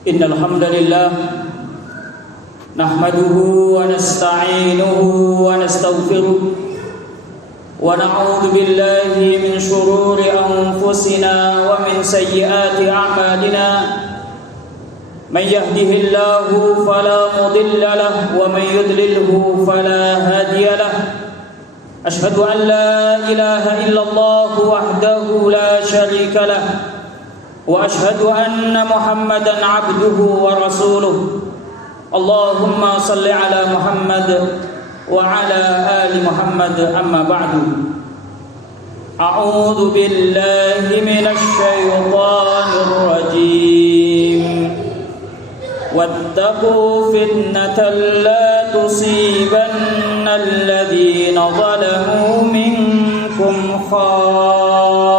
Innal hamdalillah nahmaduhu wa nasta'inuhu wa nastaghfiruh wa na'udzu billahi min shururi anfusina wa min sayyiati a'malina. Man yahdihillahu fala mudilla lahu wa man yudlilhu fala hadiya lahu. Ashhadu an la ilaha illallah wahdahu la syarika lahu wa ashhadu anna Muhammadan abduhu wa rasuluh. Allahumma salli ala Muhammad wa ala ali Muhammad, amma ba'du. A'udzu billahi minasy syaithanir rajim. Wattaqu fitnatan la tusibanna alladhina zalamu minkum khassah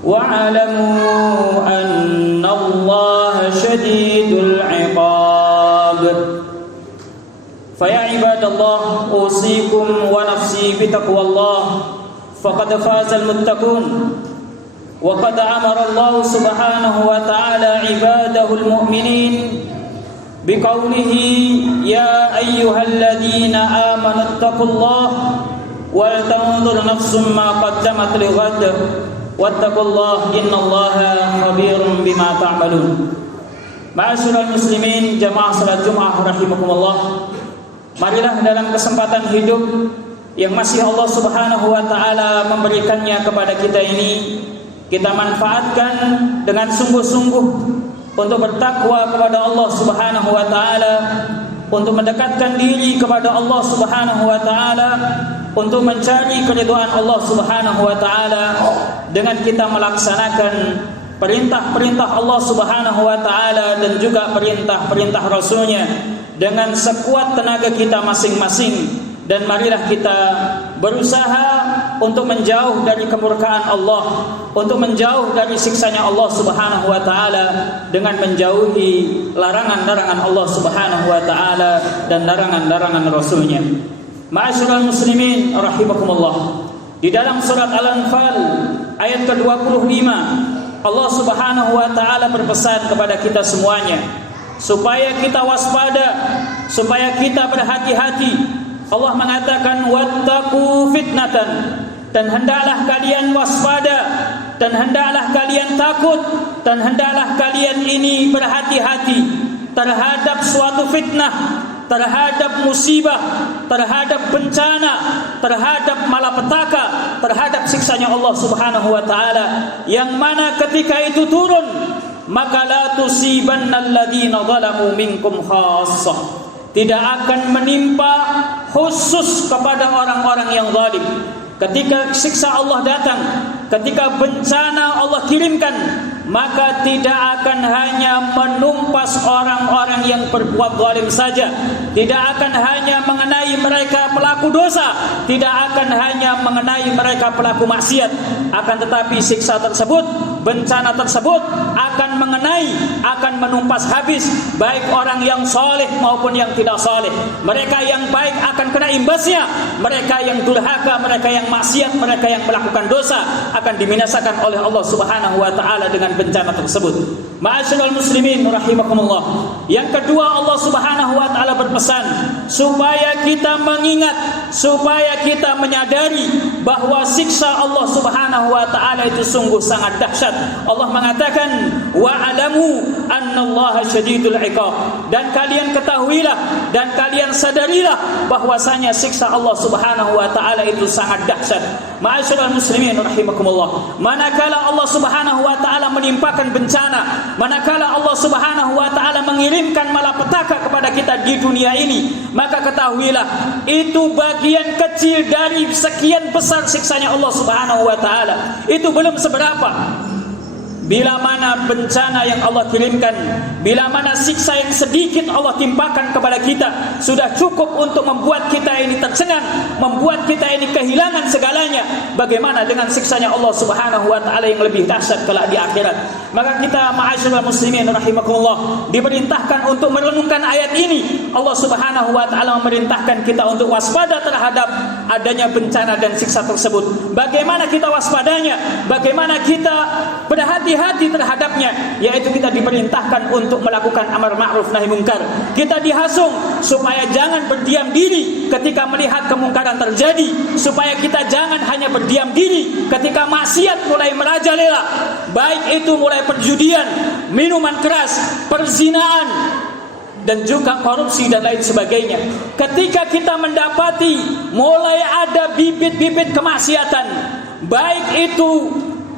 wa'lamu anna Allaha syadidul 'iqab. Fa ya ibadallah, usikum wa nafsi bi taqwallah faqad fazal muttaqun. Wa qad amara Allah subhanahu wa ta'ala ibadahul mu'minin biqaulihi ya ayyuhalladzina amanu taqullaha wal tanzur nafsum ma qaddamat lighad wattaqullaha innallaha khabirun bima ta'malun. Ma'asyiral muslimin, jamaah salat Jumat rahimakumullah. Marilah dalam kesempatan hidup yang masih Allah subhanahu wa ta'ala memberikannya kepada kita ini, kita manfaatkan dengan sungguh-sungguh untuk bertakwa kepada Allah subhanahu wa ta'ala, untuk mendekatkan diri kepada Allah subhanahu wa ta'ala, untuk mencari keridhaan Allah subhanahu wa ta'ala dengan kita melaksanakan perintah-perintah Allah subhanahu wa ta'ala dan juga perintah-perintah Rasulnya dengan sekuat tenaga kita masing-masing. Dan marilah kita berusaha untuk menjauh dari kemurkaan Allah, untuk menjauh dari siksanya Allah subhanahu wa ta'ala dengan menjauhi larangan-larangan Allah subhanahu wa ta'ala dan larangan-larangan Rasulnya. Ma'asyiral muslimin rahimakumullah, di dalam surat Al-Anfal ayat ke-25 Allah subhanahu wa ta'ala berpesan kepada kita semuanya supaya kita waspada, supaya kita berhati-hati. Allah mengatakan wattaqu fitnatan, dan hendaklah kalian waspada, dan hendaklah kalian takut, dan hendaklah kalian ini berhati-hati terhadap suatu fitnah, terhadap musibah, terhadap bencana, terhadap malapetaka, terhadap siksanya Allah subhanahu wa ta'ala, yang mana ketika itu turun maka la tusibanna alladhina zalamu minkum khassah, tidak akan menimpa khusus kepada orang-orang yang zalim. Ketika siksa Allah datang, ketika bencana Allah kirimkan, maka tidak akan hanya menumpas orang-orang yang berbuat zalim saja, tidak akan hanya mengenai mereka pelaku dosa, tidak akan hanya mengenai mereka pelaku maksiat, akan tetapi siksa tersebut, bencana tersebut akan mengenai, akan menumpas habis baik orang yang soleh maupun yang tidak soleh. Mereka yang baik akan kena imbasnya, mereka yang durhaka, mereka yang maksiat, mereka yang melakukan dosa akan dibinasakan oleh Allah subhanahu wa ta'ala dengan bencana tersebut. Ma'asyiral muslimin rahimakumullah, yang kedua Allah subhanahu wa ta'ala berpesan supaya kita mengingat, supaya kita menyadari bahwa siksa Allah subhanahu wa ta'ala itu sungguh sangat dahsyat. Allah mengatakan wa'alamu annallaha syadidul 'iqab, dan kalian ketahuilah dan kalian sadarilah bahwasanya siksa Allah subhanahu wa ta'ala itu sangat dahsyat. Ma'asyiral muslimin rahimakumullah, manakala Allah subhanahu wa ta'ala menimpakan bencana, manakala Allah subhanahu wa ta'ala mengirimkan malapetaka kepada kita di dunia ini, maka ketahuilah itu bagian kecil dari sekian besar siksanya Allah subhanahu wa ta'ala. Itu belum seberapa. Bila mana bencana yang Allah kirimkan, bila mana siksa yang sedikit Allah timpakan kepada kita, sudah cukup untuk membuat kita ini tercengang, membuat kita ini kehilangan segalanya. Bagaimana dengan siksanya Allah subhanahu wa ta'ala yang lebih dahsyat kelak di akhirat? Maka kita ma'asyiral muslimin rahimakumullah diperintahkan untuk merenungkan ayat ini. Allah subhanahu wa ta'ala memerintahkan kita untuk waspada terhadap adanya bencana dan siksa tersebut. Bagaimana kita waspadanya? Bagaimana kita berhati-hati hati-hati terhadapnya, yaitu kita diperintahkan untuk melakukan amar ma'ruf nahi mungkar. Kita dihasung supaya jangan berdiam diri ketika melihat kemungkaran terjadi, supaya kita jangan hanya berdiam diri ketika maksiat mulai merajalela, baik itu mulai perjudian, minuman keras, perzinaan, dan juga korupsi dan lain sebagainya. Ketika kita mendapati mulai ada bibit-bibit kemaksiatan, baik itu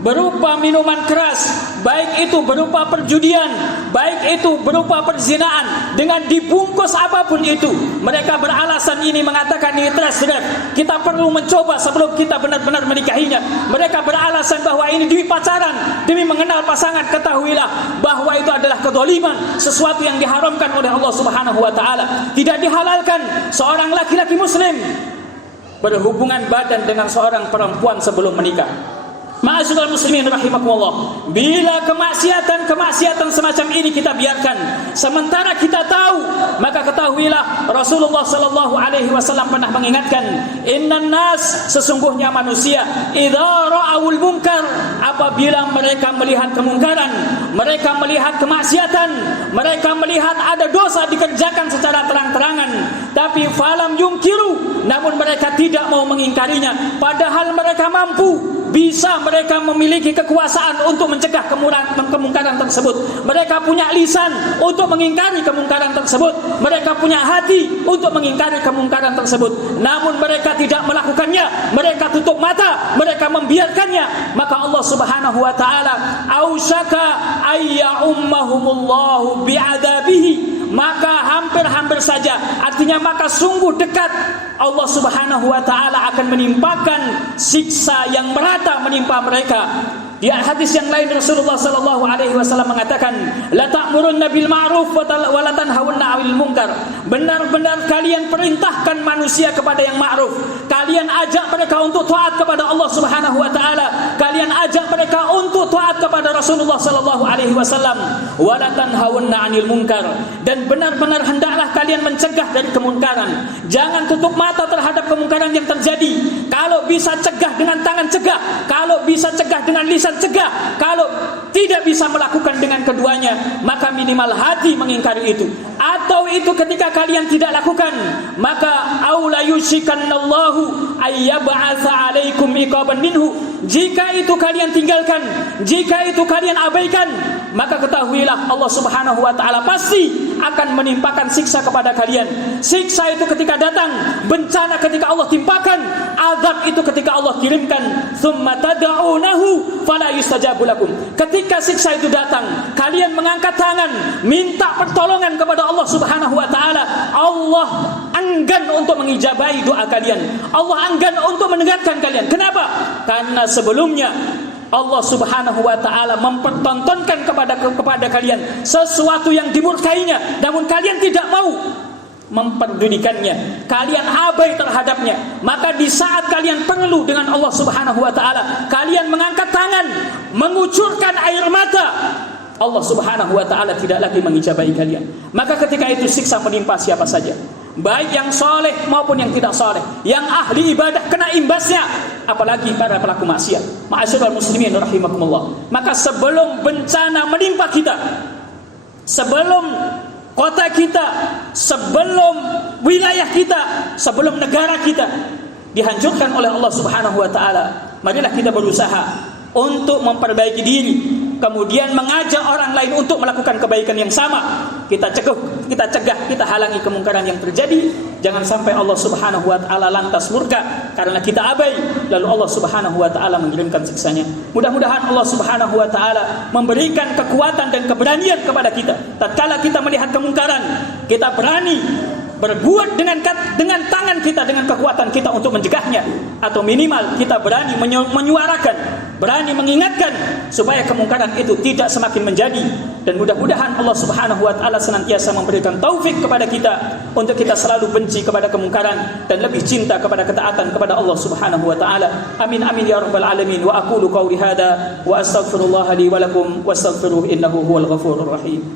berupa minuman keras, baik itu berupa perjudian, baik itu berupa perzinaan, dengan dibungkus apapun itu, mereka beralasan ini, mengatakan ini test drive, kita perlu mencoba sebelum kita benar-benar menikahinya. Mereka beralasan bahwa ini demi pacaran, demi mengenal pasangan. Ketahuilah bahwa itu adalah kezaliman, sesuatu yang diharamkan oleh Allah Subhanahu wa taala. Tidak dihalalkan seorang laki-laki muslim berhubungan badan dengan seorang perempuan sebelum menikah. Ma'asyiral muslimin rahimakumullah, bila kemaksiatan semacam ini kita biarkan sementara kita tahu, maka ketahuilah Rasulullah sallallahu alaihi wasallam pernah mengingatkan, innan nas, sesungguhnya manusia, idza ra'awul munkar, apabila mereka melihat kemungkaran, mereka melihat kemaksiatan, mereka melihat ada dosa dikerjakan secara terang-terangan, tapi falam yungkiru, namun mereka tidak mau mengingkarinya, padahal mereka mampu, bisa mereka memiliki kekuasaan untuk mencegah kemungkaran tersebut. Mereka punya lisan untuk mengingkari kemungkaran tersebut. Mereka punya hati untuk mengingkari kemungkaran tersebut. Namun mereka tidak melakukannya. Mereka tutup mata. Mereka membiarkannya. Maka Allah Subhanahu wa taala ausyaka ayyummahumullahu bi'adabihi, maka hampir-hampir saja, artinya maka sungguh dekat Allah Subhanahu wa taala akan menimpakan siksa yang merata menimpa mereka. Di hadis yang lain Rasulullah sallallahu alaihi wasallam mengatakan, la ta'murunna bil ma'ruf wa la tanhawunna 'anil munkar. Benar-benar kalian perintahkan manusia kepada yang ma'ruf. Kalian ajak mereka untuk taat kepada Allah Subhanahu wa taala. Kalian ajak mereka untuk taat kepada Rasulullah sallallahu alaihi wasallam. Wa la tanhawunna 'anil munkar. Dan benar-benar hendaklah kalian mencegah dari kemungkaran. Jangan tutup mata terhadap kemungkaran yang terjadi. Kalau bisa cegah dengan tangan, cegah. Kalau bisa cegah dengan lisan, cegah. Kalau tidak bisa melakukan dengan keduanya, maka minimal hati mengingkari itu. Atau itu ketika kalian tidak lakukan, maka aula yushikanallahu ayyab'atsa 'alaikum iqaban minhu. Jika itu kalian tinggalkan, jika itu kalian abaikan, maka ketahuilah Allah Subhanahu wa taala pasti akan menimpakan siksa kepada kalian. Siksa itu ketika datang, bencana ketika Allah timpakan, azab itu ketika Allah kirimkan. Tsumma tad'unahu fala yustajabu lakum. Ketika siksa itu datang, kalian mengangkat tangan minta pertolongan kepada Allah Subhanahu wa taala. Allah enggan untuk mengijabahi doa kalian. Allah enggan untuk mendengarkan kalian. Kenapa? Karena sebelumnya Allah Subhanahu wa taala mempertontonkan kepada kalian sesuatu yang dimurkainya, namun kalian tidak mau memperdulikannya, kalian abai terhadapnya. Maka di saat kalian perlu dengan Allah Subhanahu wa taala, kalian mengangkat tangan, mengucurkan air mata, Allah Subhanahu wa taala tidak lagi mengijabahi kalian. Maka ketika itu siksa menimpa siapa saja, baik yang soleh maupun yang tidak soleh, yang ahli ibadah kena imbasnya, apalagi para pelaku maksiat. Ma'asyiral muslimin rahimakumullah. Maka sebelum bencana menimpa kita, sebelum kota kita, sebelum wilayah kita, sebelum negara kita dihancurkan oleh Allah Subhanahu wa taala, marilah kita berusaha untuk memperbaiki diri, kemudian mengajak orang lain untuk melakukan kebaikan yang sama. Kita cegah, kita halangi kemungkaran yang terjadi. Jangan sampai Allah Subhanahu wa taala lantas murka karena kita abai, lalu Allah Subhanahu wa taala mengirimkan siksanya. Mudah-mudahan Allah Subhanahu wa taala memberikan kekuatan dan keberanian kepada kita. Tatkala kita melihat kemungkaran, kita berani berbuat dengan tangan kita, dengan kekuatan kita untuk mencegahnya, atau minimal kita berani menyuarakan, berani mengingatkan supaya kemungkaran itu tidak semakin menjadi. Dan mudah-mudahan Allah Subhanahu wa taala senantiasa memberikan taufik kepada kita untuk kita selalu benci kepada kemungkaran dan lebih cinta kepada ketaatan kepada Allah Subhanahu wa taala. Amin amin ya rabbal alamin. Wa aqulu qawli hadza wa astaghfirullah li wa lakum wastaghfiruhu innahu huwal ghafurur rahim.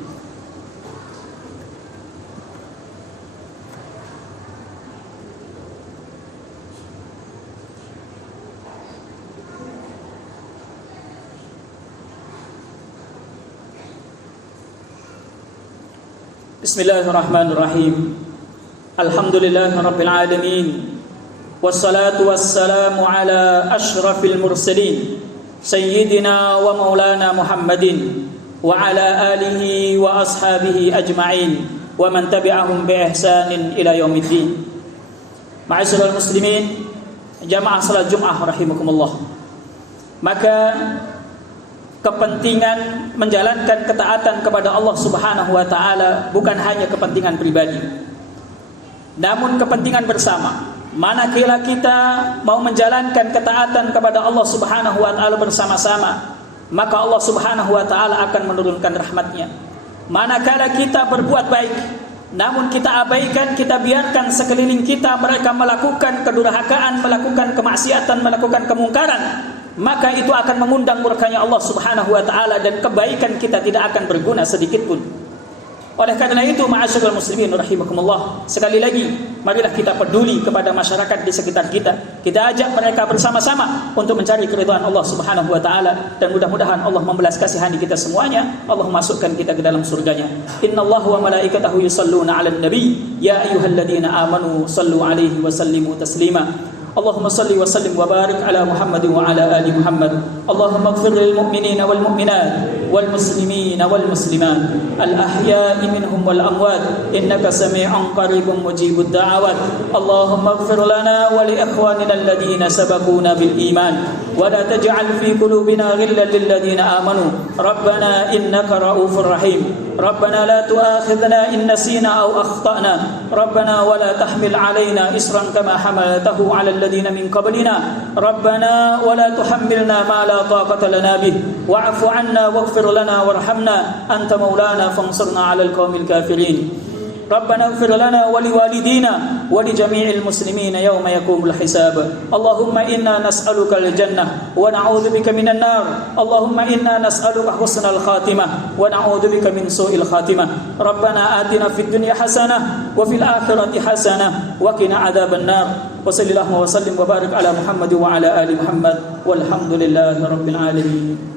Bismillahirrahmanirrahim. Alhamdulillahirabbil alamin. Wassalatu wassalamu ala asyrafil mursalin sayyidina wa maulana Muhammadin wa ala alihi wa ashabihi ajma'in wa man tabi'ahum bi ihsanin ila yaumiddin. Ma'asyiral muslimin, jamaah salat Jumat rahimakumullah. Maka kepentingan menjalankan ketaatan kepada Allah Subhanahu wa taala bukan hanya kepentingan pribadi, namun kepentingan bersama. Manakala kita mau menjalankan ketaatan kepada Allah Subhanahu wa taala bersama-sama, maka Allah Subhanahu wa taala akan menurunkan rahmat-Nya. Manakala kita berbuat baik namun kita abaikan, kita biarkan sekeliling kita mereka melakukan kedurhakaan, melakukan kemaksiatan, melakukan kemungkaran, maka itu akan mengundang murkanya Allah Subhanahu wa taala dan kebaikan kita tidak akan berguna sedikit pun. Oleh karena itu, ma'asyiral muslimin rahimakumullah, sekali lagi marilah kita peduli kepada masyarakat di sekitar kita. Kita ajak mereka bersama-sama untuk mencari keridhaan Allah Subhanahu wa taala, dan mudah-mudahan Allah membelas kasihani kita semuanya. Allah masukkan kita ke dalam surganya. Innallaha wa malaikatahu yusholluna 'alan nabi ya ayyuhalladzina amanu shallu 'alaihi wa sallimu taslima. Allahumma salli wa sallim wa barik ala Muhammad wa ala ali Muhammad. Allahumma ighfir lil mu'minina wal mu'minat wal muslimina wal muslimat al ahya'i minhum wal amwat innaka sami'un qaribun mujibud da'awat. Allahumma ighfir lana wa li ikhwanina alladhina sabaquna bil iman wa la taj'al fi qulubina ghillan lil ladzina amanu rabbana innaka ra'ufur rahim. ربنا لا تؤاخذنا إن نسينا أو أخطأنا ربنا ولا تحمل علينا إصرا كما حملته على الذين من قبلنا ربنا ولا تحملنا ما لا طاقة لنا به واعف عنا واغفر لنا وارحمنا أنت مولانا فانصرنا على القوم الكافرين. ربنا اغفر لنا ولوالدينا ولجميع المسلمين يوم يقوم الحساب. اللهم إنا نسألك الجنة ونعوذ بك من النار. اللهم إنا نسألك حسن الخاتمة ونعوذ بك من سوء الخاتمة. ربنا آتنا في الدنيا حسنة وفي الآخرة حسنة وقنا عذاب النار. وصلى الله وسلم وبارك على محمد وعلى آل محمد والحمد لله رب العالمين.